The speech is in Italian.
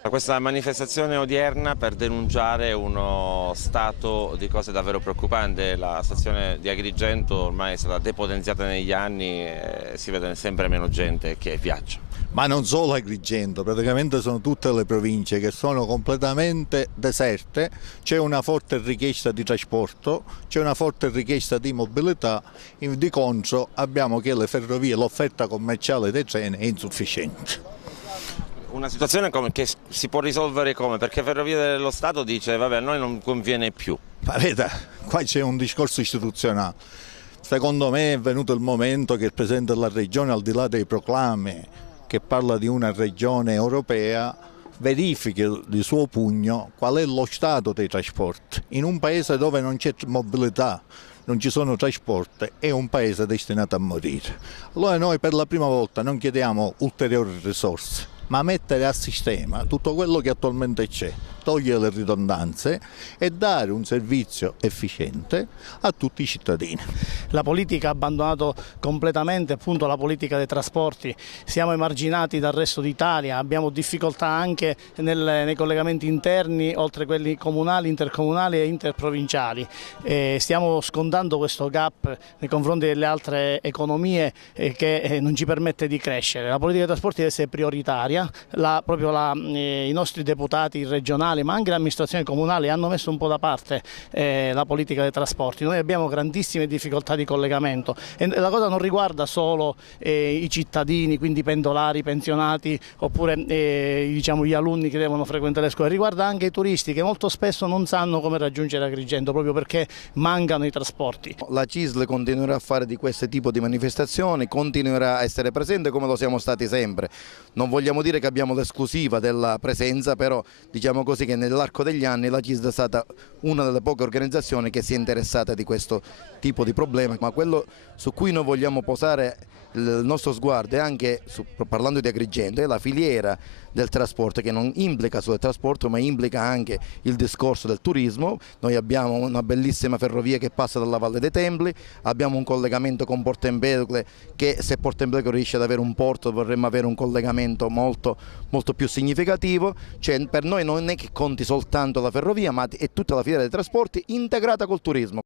Questa manifestazione odierna per denunciare uno stato di cose davvero preoccupante. La stazione di Agrigento ormai è stata depotenziata negli anni e si vede sempre meno gente che viaggia. Ma non solo Agrigento, praticamente sono tutte le province che sono completamente deserte, c'è una forte richiesta di trasporto, c'è una forte richiesta di mobilità, di contro abbiamo che le ferrovie, l'offerta commerciale dei treni è insufficiente. Una situazione che si può risolvere come? Perché Ferrovie dello Stato dice vabbè, a noi non conviene più. Ma veda, qua c'è un discorso istituzionale. Secondo me è venuto il momento che il Presidente della Regione, al di là dei proclami che parla di una regione europea, verifichi di suo pugno qual è lo stato dei trasporti. In un paese dove non c'è mobilità, non ci sono trasporti, è un paese destinato a morire. Allora noi per la prima volta non chiediamo ulteriori risorse, ma mettere a sistema tutto quello che attualmente c'è, togliere le ridondanze e dare un servizio efficiente a tutti i cittadini. La politica ha abbandonato completamente appunto la politica dei trasporti, siamo emarginati dal resto d'Italia, abbiamo difficoltà anche nei collegamenti interni, oltre a quelli comunali, intercomunali e interprovinciali. Stiamo scontando questo gap nei confronti delle altre economie che non ci permette di crescere. La politica dei trasporti deve essere prioritaria. I nostri deputati regionali ma anche l'amministrazione comunale hanno messo un po' da parte la politica dei trasporti. Noi abbiamo grandissime difficoltà di collegamento e la cosa non riguarda solo i cittadini, quindi i pendolari, i pensionati oppure diciamo, gli alunni che devono frequentare le scuole, riguarda anche i turisti che molto spesso non sanno come raggiungere Agrigento proprio perché mancano i trasporti. La CISL continuerà a fare di questo tipo di manifestazioni, continuerà a essere presente come lo siamo stati sempre. Non vogliamo dire che abbiamo l'esclusiva della presenza, però diciamo così che nell'arco degli anni la CISL è stata una delle poche organizzazioni che si è interessata di questo tipo di problema, ma quello su cui noi vogliamo posare il nostro sguardo è anche, parlando di Agrigento, è la filiera del trasporto che non implica solo il trasporto ma implica anche il discorso del turismo. Noi abbiamo una bellissima ferrovia che passa dalla Valle dei Templi, abbiamo un collegamento con Porto Empedocle che se Porto Empedocle riesce ad avere un porto vorremmo avere un collegamento molto più significativo, cioè, per noi non è che conti soltanto la ferrovia ma è tutta la filiera dei trasporti integrata col turismo.